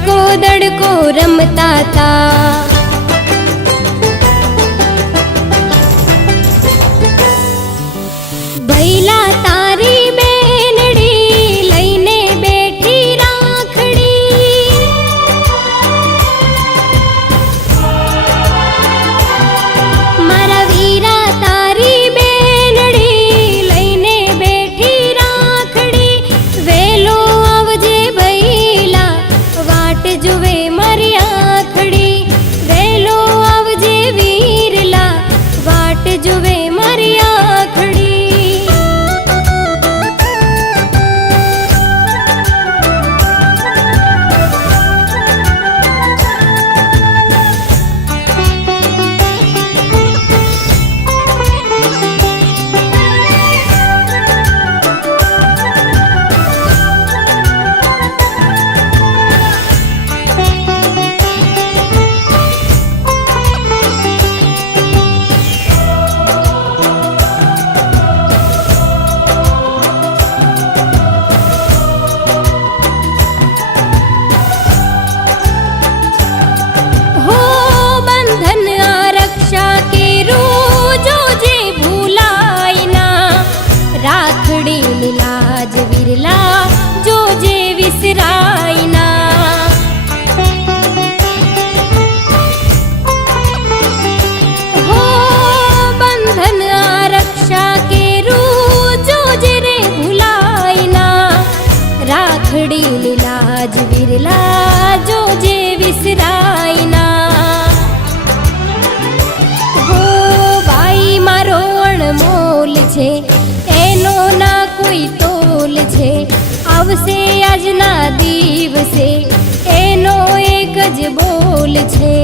दड़को दड़को रमता ता। भैला तारी बेनड़ी लईने बैठी राखड़ी। मारा वीरा तारी बेनड़ी लईने बैठी राखड़ी। वेलो आवजे भैला वाट जुवे मारी आखड़ी। वेलो आवजे वीरला वाट जुवे मारी आखड़ी। लाज विरला जो जे विसरायना। हो बंधन आरक्षा के रू जो जे रे भुलायना। राखड़ी लाज विरला जो जे विसरायना। हो भाई मारो अणमोल छे एनो ना कोई तोल छे। आवसे આજના દિવસે એનો એક જ બોલ છે।